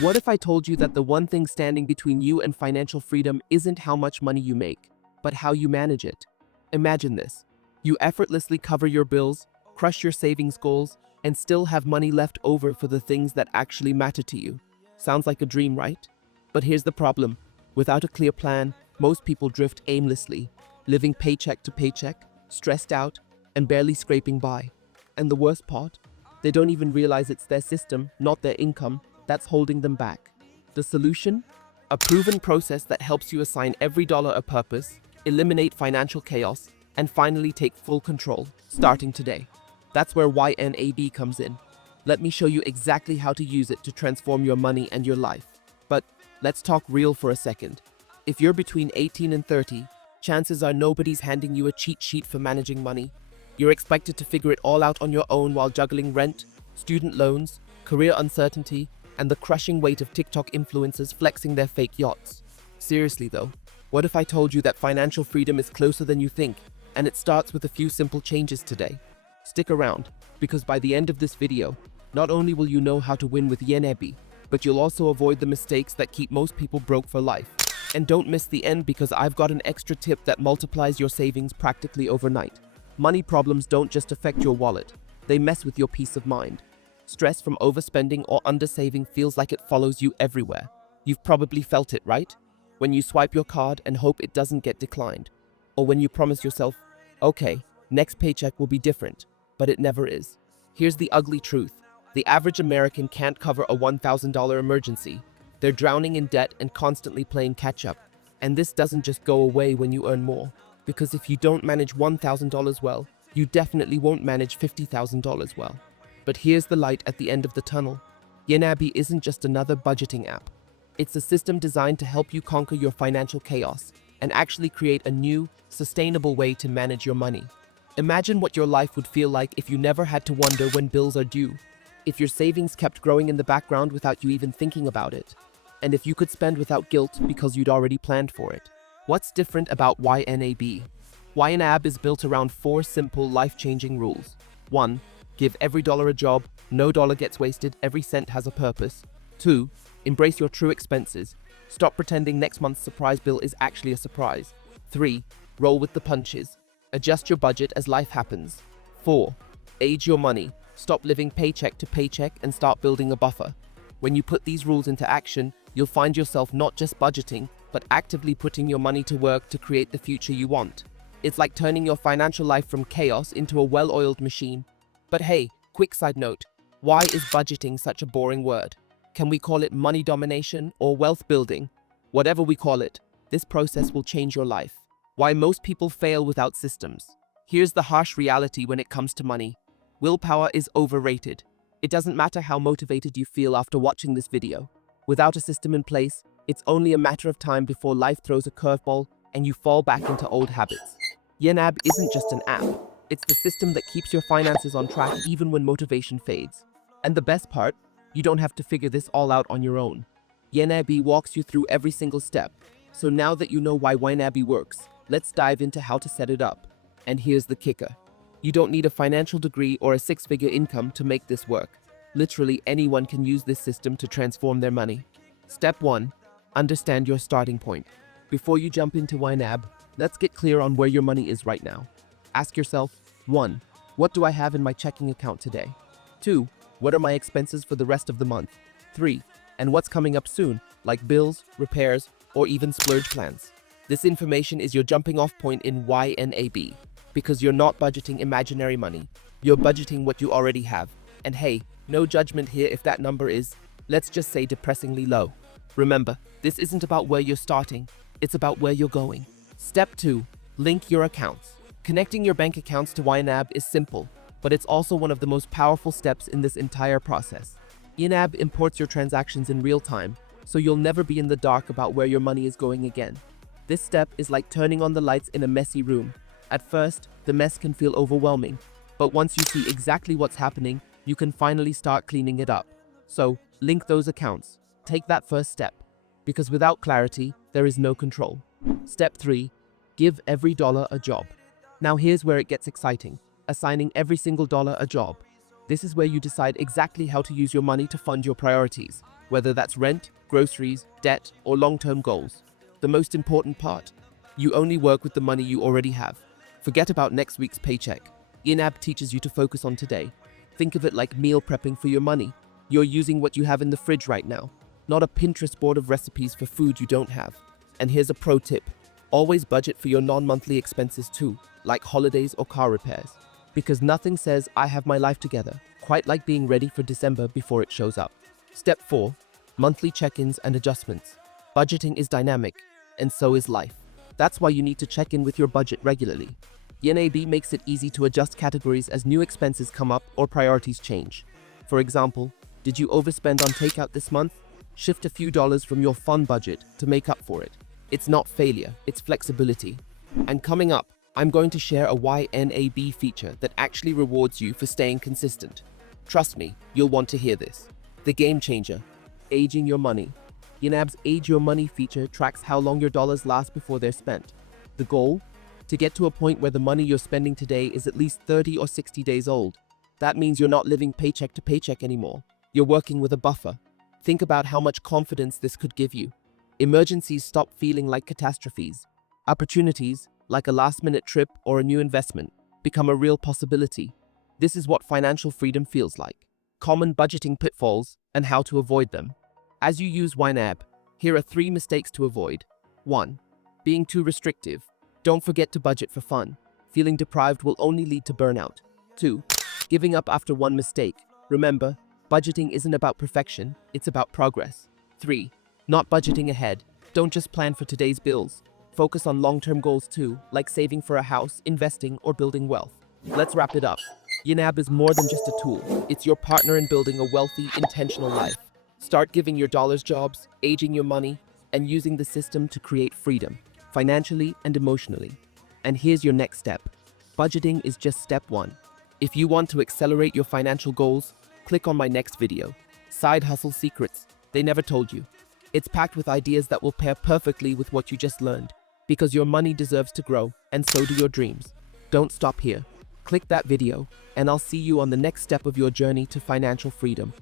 What if I told you that the one thing standing between you and financial freedom isn't how much money you make, but how you manage it? Imagine this. You effortlessly cover your bills, crush your savings goals, and still have money left over for the things that actually matter to you. Sounds like a dream, right? But here's the problem. Without a clear plan, most people drift aimlessly, living paycheck to paycheck, stressed out, and barely scraping by. And the worst part? They don't even realize it's their system, not their income, that's holding them back. The solution? A proven process that helps you assign every dollar a purpose, eliminate financial chaos, and finally take full control, starting today. That's where YNAB comes in. Let me show you exactly how to use it to transform your money and your life. But let's talk real for a second. If you're between 18 and 30, chances are nobody's handing you a cheat sheet for managing money. You're expected to figure it all out on your own while juggling rent, student loans, career uncertainty, and the crushing weight of TikTok influencers flexing their fake yachts. Seriously though, what if I told you that financial freedom is closer than you think, and it starts with a few simple changes today? Stick around, because by the end of this video, not only will you know how to win with YNAB, but you'll also avoid the mistakes that keep most people broke for life. And don't miss the end, because I've got an extra tip that multiplies your savings practically overnight. Money problems don't just affect your wallet, they mess with your peace of mind. Stress from overspending or undersaving feels like it follows you everywhere. You've probably felt it, right? When you swipe your card and hope it doesn't get declined. Or when you promise yourself, okay, next paycheck will be different, but it never is. Here's the ugly truth. The average American can't cover a $1,000 emergency. They're drowning in debt and constantly playing catch-up. And this doesn't just go away when you earn more. Because if you don't manage $1,000 well, you definitely won't manage $50,000 well. But here's the light at the end of the tunnel. YNAB isn't just another budgeting app. It's a system designed to help you conquer your financial chaos and actually create a new, sustainable way to manage your money. Imagine what your life would feel like if you never had to wonder when bills are due, if your savings kept growing in the background without you even thinking about it, and if you could spend without guilt because you'd already planned for it. What's different about YNAB? YNAB is built around 4 simple, life-changing rules. 1. Give every dollar a job, no dollar gets wasted, every cent has a purpose. 2. Embrace your true expenses. Stop pretending next month's surprise bill is actually a surprise. 3. Roll with the punches. Adjust your budget as life happens. 4. Age your money. Stop living paycheck to paycheck and start building a buffer. When you put these rules into action, you'll find yourself not just budgeting, but actively putting your money to work to create the future you want. It's like turning your financial life from chaos into a well-oiled machine. But hey, quick side note, why is budgeting such a boring word? Can we call it money domination or wealth building? Whatever we call it, this process will change your life. Why most people fail without systems. Here's the harsh reality when it comes to money. Willpower is overrated. It doesn't matter how motivated you feel after watching this video. Without a system in place, it's only a matter of time before life throws a curveball and you fall back into old habits. YNAB isn't just an app. It's the system that keeps your finances on track even when motivation fades. And the best part, you don't have to figure this all out on your own. YNAB walks you through every single step. So now that you know why YNAB works, let's dive into how to set it up. And here's the kicker. You don't need a financial degree or a 6-figure income to make this work. Literally anyone can use this system to transform their money. Step 1. Understand your starting point. Before you jump into YNAB, let's get clear on where your money is right now. Ask yourself, 1. What do I have in my checking account today? 2. What are my expenses for the rest of the month? 3. And what's coming up soon, like bills, repairs, or even splurge plans? This information is your jumping off point in YNAB, because you're not budgeting imaginary money. You're budgeting what you already have. And hey, no judgment here if that number is, let's just say, depressingly low. Remember, this isn't about where you're starting, it's about where you're going. Step 2. Link your accounts. Connecting your bank accounts to YNAB is simple, but it's also one of the most powerful steps in this entire process. YNAB imports your transactions in real time, so you'll never be in the dark about where your money is going again. This step is like turning on the lights in a messy room. At first, the mess can feel overwhelming, but once you see exactly what's happening, you can finally start cleaning it up. So, link those accounts. Take that first step, because without clarity, there is no control. Step 3. Give every dollar a job. Now here's where it gets exciting. Assigning every single dollar a job. This is where you decide exactly how to use your money to fund your priorities, whether that's rent, groceries, debt, or long-term goals. The most important part, you only work with the money you already have. Forget about next week's paycheck. YNAB teaches you to focus on today. Think of it like meal prepping for your money. You're using what you have in the fridge right now, not a Pinterest board of recipes for food you don't have. And here's a pro tip. Always budget for your non-monthly expenses too, like holidays or car repairs. Because nothing says I have my life together quite like being ready for December before it shows up. Step 4. Monthly check-ins and adjustments. Budgeting is dynamic, and so is life. That's why you need to check in with your budget regularly. YNAB makes it easy to adjust categories as new expenses come up or priorities change. For example, did you overspend on takeout this month? Shift a few dollars from your fun budget to make up for it. It's not failure, it's flexibility. And coming up, I'm going to share a YNAB feature that actually rewards you for staying consistent. Trust me, you'll want to hear this. The game changer, aging your money. YNAB's Age Your Money feature tracks how long your dollars last before they're spent. The goal? To get to a point where the money you're spending today is at least 30 or 60 days old. That means you're not living paycheck to paycheck anymore. You're working with a buffer. Think about how much confidence this could give you. Emergencies stop feeling like catastrophes. Opportunities, like a last-minute trip or a new investment, become a real possibility. This is what financial freedom feels like. Common budgeting pitfalls and how to avoid them. As you use YNAB, here are 3 mistakes to avoid. 1. Being too restrictive. Don't forget to budget for fun. Feeling deprived will only lead to burnout. 2. Giving up after one mistake. Remember, budgeting isn't about perfection, it's about progress. 3. Not budgeting ahead. Don't just plan for today's bills. Focus on long-term goals too, like saving for a house, investing, or building wealth. Let's wrap it up. YNAB is more than just a tool. It's your partner in building a wealthy, intentional life. Start giving your dollars jobs, aging your money, and using the system to create freedom, financially and emotionally. And here's your next step. Budgeting is just step 1. If you want to accelerate your financial goals, click on my next video. Side Hustle Secrets They Never Told You. It's packed with ideas that will pair perfectly with what you just learned, because your money deserves to grow, and so do your dreams. Don't stop here. Click that video, and I'll see you on the next step of your journey to financial freedom.